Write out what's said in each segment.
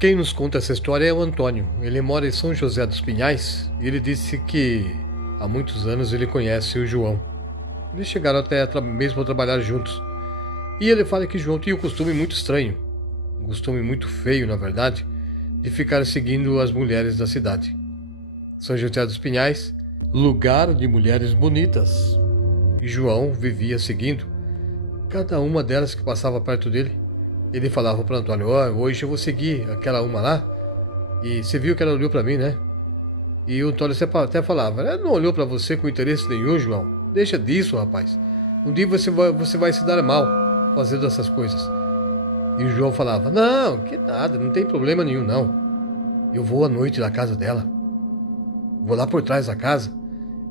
Quem nos conta essa história é o Antônio. Ele mora em São José dos Pinhais e ele disse que há muitos anos ele conhece o João. Eles chegaram até mesmo a trabalhar juntos. E ele fala que João tinha um costume muito estranho, um costume muito feio, na verdade, de ficar seguindo as mulheres da cidade. São José dos Pinhais, lugar de mulheres bonitas. E João vivia seguindo cada uma delas que passava perto dele. Ele falava para Antônio: hoje eu vou seguir aquela uma lá. E você viu que ela olhou para mim, né? E o Antônio até falava: ela não olhou para você com interesse nenhum, João. Deixa disso, rapaz. Um dia você vai se dar mal fazendo essas coisas. E o João falava: não, que nada, não tem problema nenhum, não. Eu vou à noite na casa dela. Vou lá por trás da casa.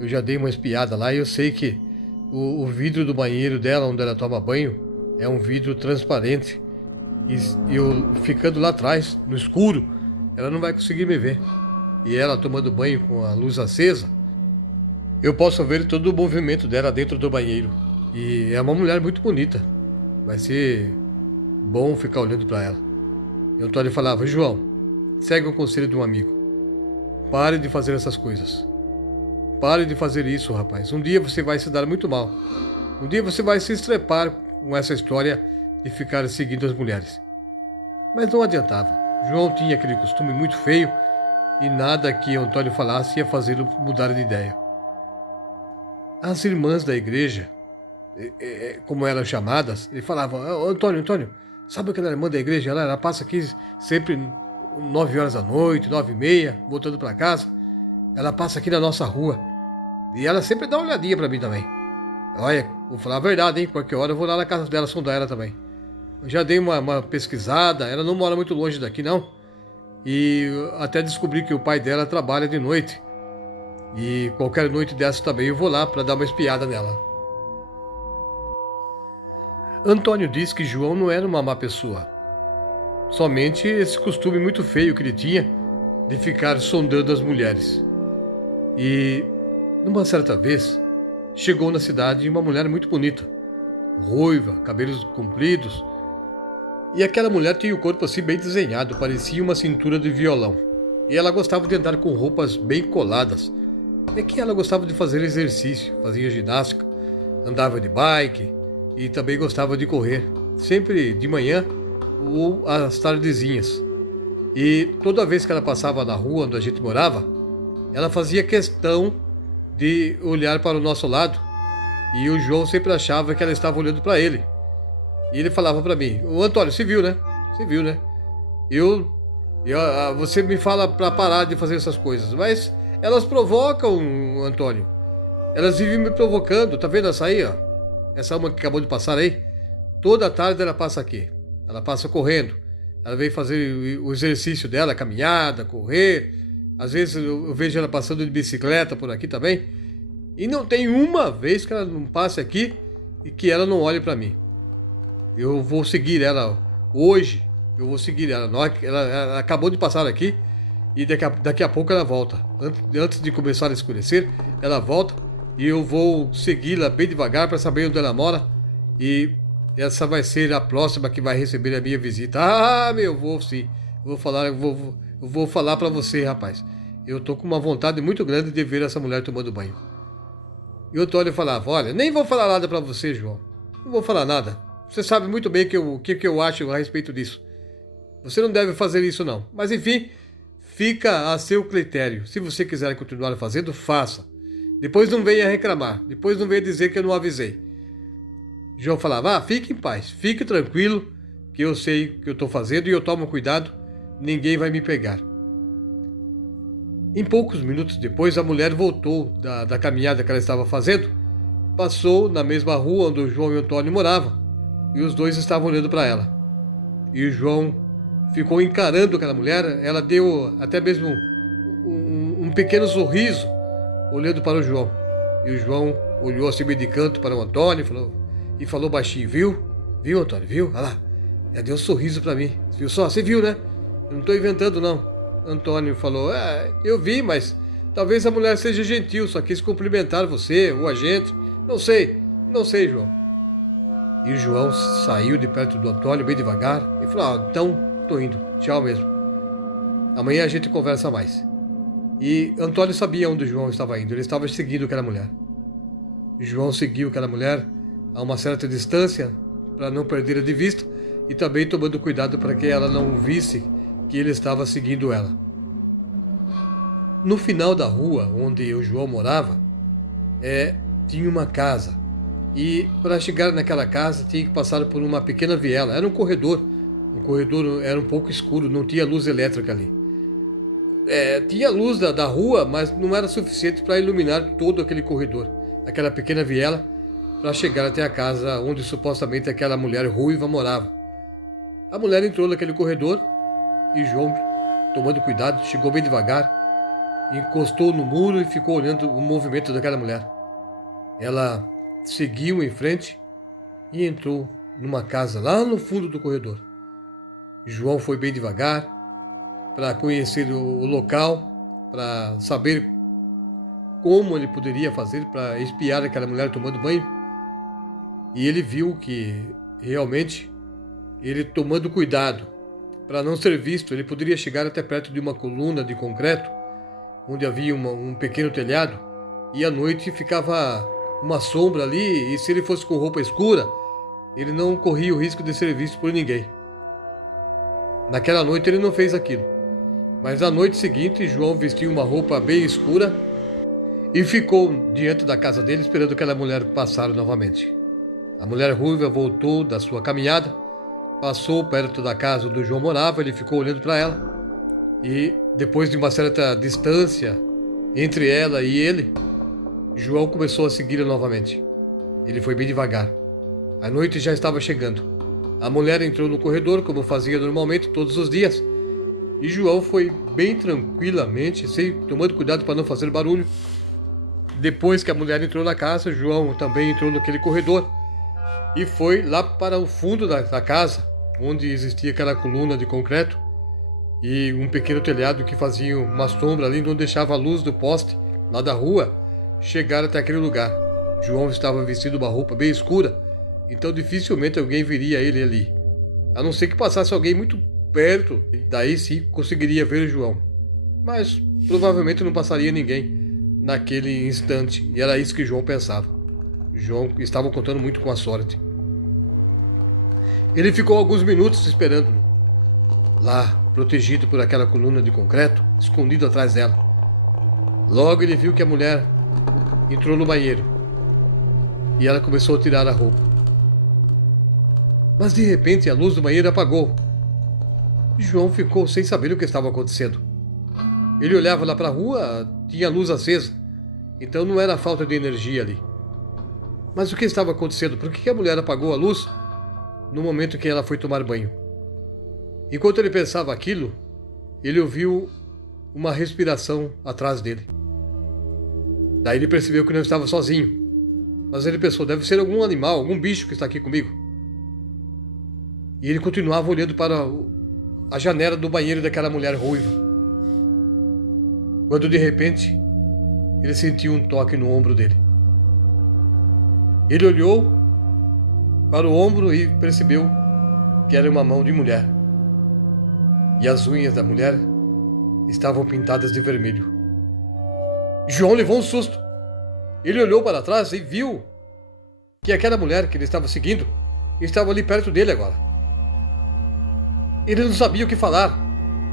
Eu já dei uma espiada lá e eu sei que o vidro do banheiro dela, onde ela toma banho, é um vidro transparente. E eu ficando lá atrás, no escuro, ela não vai conseguir me ver. E ela tomando banho com a luz acesa, eu posso ver todo o movimento dela dentro do banheiro. E é uma mulher muito bonita. Vai ser bom ficar olhando para ela. E o Antônio falava: João, segue o conselho de um amigo. Pare de fazer essas coisas. Pare de fazer isso, rapaz. Um dia você vai se dar muito mal. Um dia você vai se estrepar com essa história de ficar seguindo as mulheres. Mas não adiantava. João tinha aquele costume muito feio e nada que Antônio falasse ia fazê-lo mudar de ideia. As irmãs da igreja, como eram chamadas, ele falava: Antônio, sabe aquela irmã da igreja? Ela passa aqui sempre 9 horas da noite, 9h30, voltando para casa. Ela passa aqui na nossa rua. E ela sempre dá uma olhadinha para mim também. Olha, vou falar a verdade, hein? Qualquer hora eu vou lá na casa dela sondar ela também. Eu já dei uma pesquisada, ela não mora muito longe daqui, não. E até descobri que o pai dela trabalha de noite. E qualquer noite dessa também eu vou lá para dar uma espiada nela. Antônio disse que João não era uma má pessoa. Somente esse costume muito feio que ele tinha de ficar sondando as mulheres. E, numa certa vez, chegou na cidade uma mulher muito bonita, ruiva, cabelos compridos, e aquela mulher tinha o corpo assim bem desenhado, parecia uma cintura de violão. E ela gostava de andar com roupas bem coladas. É que ela gostava de fazer exercício, fazia ginástica, andava de bike e também gostava de correr, sempre de manhã ou às tardezinhas. E toda vez que ela passava na rua onde a gente morava, ela fazia questão de olhar para o nosso lado e o João sempre achava que ela estava olhando para ele. E ele falava para mim: ô Antônio, você viu, né? Você viu, né? Você me fala para parar de fazer essas coisas, mas elas provocam, Antônio. Elas vivem me provocando. Tá vendo essa aí, ó? Essa uma que acabou de passar aí? Toda tarde ela passa aqui. Ela passa correndo. Ela vem fazer o exercício dela, caminhada, correr. Às vezes eu vejo ela passando de bicicleta por aqui também. E não tem uma vez que ela não passe aqui e que ela não olhe para mim. Eu vou seguir ela hoje. Eu vou seguir ela. Ela acabou de passar aqui e daqui a pouco ela volta. Antes de começar a escurecer, ela volta e eu vou segui-la bem devagar para saber onde ela mora. E essa vai ser a próxima que vai receber a minha visita. Vou sim. Eu vou falar para você, rapaz. Eu tô com uma vontade muito grande de ver essa mulher tomando banho. E o Antônio falava: olha, nem vou falar nada para você, João. Não vou falar nada. Você sabe muito bem o que eu acho a respeito disso. Você não deve fazer isso, não. Mas enfim, fica a seu critério. Se você quiser continuar fazendo, faça. Depois não venha reclamar. Depois não venha dizer que eu não avisei. João falava: fique em paz, fique tranquilo, que eu sei o que eu estou fazendo e eu tomo cuidado, ninguém vai me pegar. Em poucos minutos depois, a mulher voltou da caminhada que ela estava fazendo, passou na mesma rua onde o João e o Antônio moravam, e os dois estavam olhando para ela. E o João ficou encarando aquela mulher, ela deu até mesmo um pequeno sorriso, olhando para o João. E o João olhou assim meio de canto para o Antônio e falou baixinho: viu? Viu, Antônio? Viu? Olha lá. Ela deu um sorriso para mim. Viu só? Você viu, né? Eu não estou inventando, não. Antônio falou: eu vi, mas talvez a mulher seja gentil, só quis cumprimentar você, ou a gente. Não sei, João. E o João saiu de perto do Antônio bem devagar e falou: então, tô indo. Tchau mesmo. Amanhã a gente conversa mais. E Antônio sabia onde o João estava indo. Ele estava seguindo aquela mulher. João seguiu aquela mulher a uma certa distância para não perdê-la de vista e também tomando cuidado para que ela não visse que ele estava seguindo ela. No final da rua onde o João morava, tinha uma casa. E para chegar naquela casa tinha que passar por uma pequena viela. Era um corredor. O corredor era um pouco escuro, não tinha luz elétrica ali. Tinha luz da rua, mas não era suficiente para iluminar todo aquele corredor, aquela pequena viela, para chegar até a casa onde supostamente aquela mulher ruiva morava. A mulher entrou naquele corredor e João, tomando cuidado, chegou bem devagar, encostou no muro e ficou olhando o movimento daquela mulher. Ela seguiu em frente e entrou numa casa lá no fundo do corredor. João foi bem devagar para conhecer o local, para saber como ele poderia fazer para espiar aquela mulher tomando banho. E ele viu que realmente ele, tomando cuidado para não ser visto, ele poderia chegar até perto de uma coluna de concreto onde havia um pequeno telhado e à noite ficava uma sombra ali, e se ele fosse com roupa escura, ele não corria o risco de ser visto por ninguém. Naquela noite ele não fez aquilo, mas na noite seguinte João vestiu uma roupa bem escura e ficou diante da casa dele esperando aquela mulher passar novamente. A mulher ruiva voltou da sua caminhada, passou perto da casa onde o João morava, ele ficou olhando para ela e depois de uma certa distância entre ela e ele, João começou a segui-la novamente. Ele foi bem devagar. A noite já estava chegando. A mulher entrou no corredor, como fazia normalmente todos os dias, e João foi bem tranquilamente, tomando cuidado para não fazer barulho. Depois que a mulher entrou na casa, João também entrou naquele corredor e foi lá para o fundo da casa, onde existia aquela coluna de concreto e um pequeno telhado que fazia uma sombra ali, não deixava a luz do poste lá da rua chegar até aquele lugar. João estava vestido uma roupa bem escura, então dificilmente alguém viria ele ali, a não ser que passasse alguém muito perto, daí sim conseguiria ver o João, mas provavelmente não passaria ninguém naquele instante, e era isso que João pensava. João estava contando muito com a sorte. Ele ficou alguns minutos esperando lá, protegido por aquela coluna de concreto, escondido atrás dela. Logo ele viu que a mulher entrou no banheiro e ela começou a tirar a roupa. Mas de repente a luz do banheiro apagou. João ficou sem saber o que estava acontecendo. Ele olhava lá para a rua, tinha a luz acesa, então não era falta de energia ali. Mas o que estava acontecendo? Por que a mulher apagou a luz no momento que ela foi tomar banho? Enquanto ele pensava aquilo, ele ouviu uma respiração atrás dele. Daí ele percebeu que não estava sozinho. Mas ele pensou, deve ser algum animal, algum bicho que está aqui comigo. E ele continuava olhando para a janela do banheiro daquela mulher ruiva. Quando de repente, ele sentiu um toque no ombro dele. Ele olhou para o ombro e percebeu que era uma mão de mulher. E as unhas da mulher estavam pintadas de vermelho. João levou um susto. Ele olhou para trás e viu que aquela mulher que ele estava seguindo estava ali perto dele agora. Ele não sabia o que falar.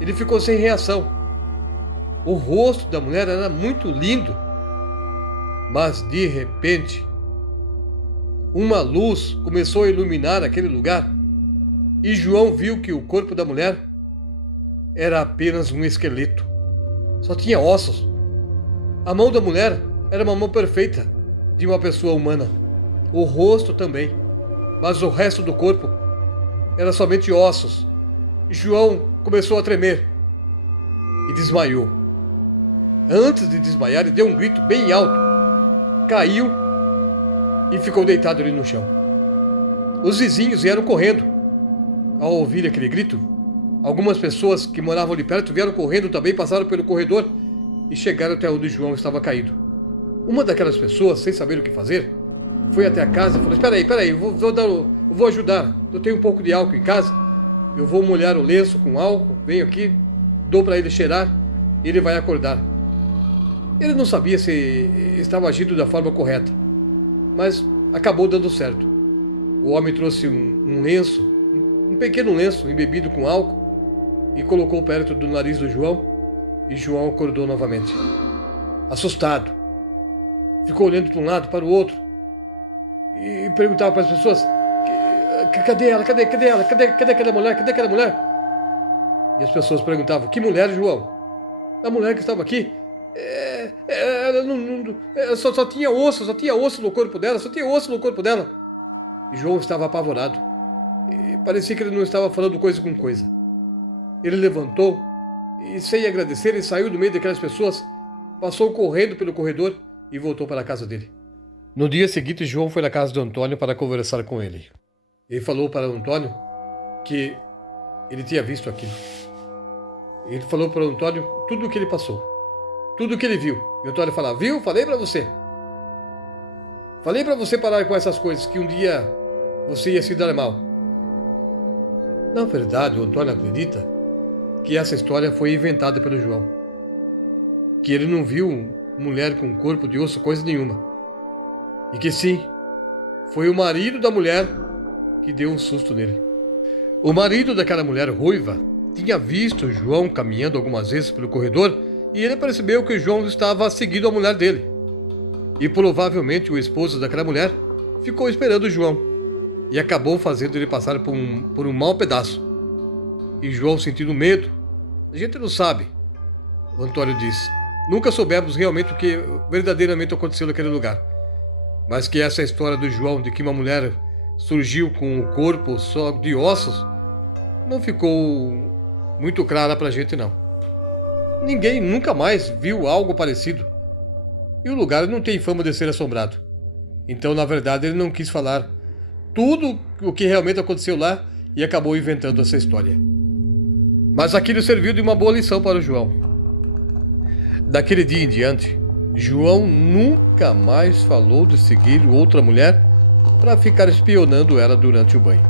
Ele ficou sem reação. O rosto da mulher era muito lindo. Mas de repente, uma luz começou a iluminar aquele lugar e João viu que o corpo da mulher era apenas um esqueleto. Só tinha ossos. A mão da mulher era uma mão perfeita de uma pessoa humana. O rosto também. Mas o resto do corpo era somente ossos. João começou a tremer e desmaiou. Antes de desmaiar, ele deu um grito bem alto, caiu e ficou deitado ali no chão. Os vizinhos vieram correndo. Ao ouvir aquele grito, algumas pessoas que moravam ali perto vieram correndo também, passaram pelo corredor e chegaram até onde João estava caído. Uma daquelas pessoas, sem saber o que fazer, foi até a casa e falou: Espera aí, eu vou ajudar. Eu tenho um pouco de álcool em casa, eu vou molhar o lenço com álcool, venho aqui, dou para ele cheirar, ele vai acordar. Ele não sabia se estava agindo da forma correta, mas acabou dando certo. O homem trouxe um lenço, um pequeno lenço embebido com álcool, e colocou perto do nariz do João, e João acordou novamente. Assustado. Ficou olhando para um lado, para o outro, e perguntava para as pessoas: cadê ela? Cadê ela? Cadê aquela mulher? Cadê aquela mulher? E as pessoas perguntavam: que mulher, João? A mulher que estava aqui, ela só tinha osso no corpo dela, só tinha osso no corpo dela. E João estava apavorado. E parecia que ele não estava falando coisa com coisa. Ele levantou e, sem agradecer, ele saiu do meio daquelas pessoas, passou correndo pelo corredor e voltou para a casa dele. No dia seguinte, João foi na casa do Antônio para conversar com ele. Ele falou para o Antônio que ele tinha visto aquilo. Ele falou para o Antônio tudo o que ele passou, tudo o que ele viu. E o Antônio falava: viu? Falei para você. Falei para você parar com essas coisas, que um dia você ia se dar mal. Na verdade, o Antônio acredita que essa história foi inventada pelo João. Que ele não viu mulher com corpo de osso, coisa nenhuma. E que sim, foi o marido da mulher que deu um susto nele. O marido daquela mulher ruiva tinha visto João caminhando algumas vezes pelo corredor e ele percebeu que João estava seguindo a mulher dele. E provavelmente o esposo daquela mulher ficou esperando João e acabou fazendo ele passar por um mau pedaço. E João sentindo medo. A gente não sabe, o Antônio disse. Nunca soubemos realmente o que verdadeiramente aconteceu naquele lugar. Mas que essa história do João de que uma mulher surgiu com o corpo só de ossos não ficou muito clara pra gente, não. Ninguém nunca mais viu algo parecido. E o lugar não tem fama de ser assombrado. Então, na verdade, ele não quis falar tudo o que realmente aconteceu lá e acabou inventando essa história. Mas aquilo serviu de uma boa lição para o João. Daquele dia em diante, João nunca mais falou de seguir outra mulher para ficar espionando ela durante o banho.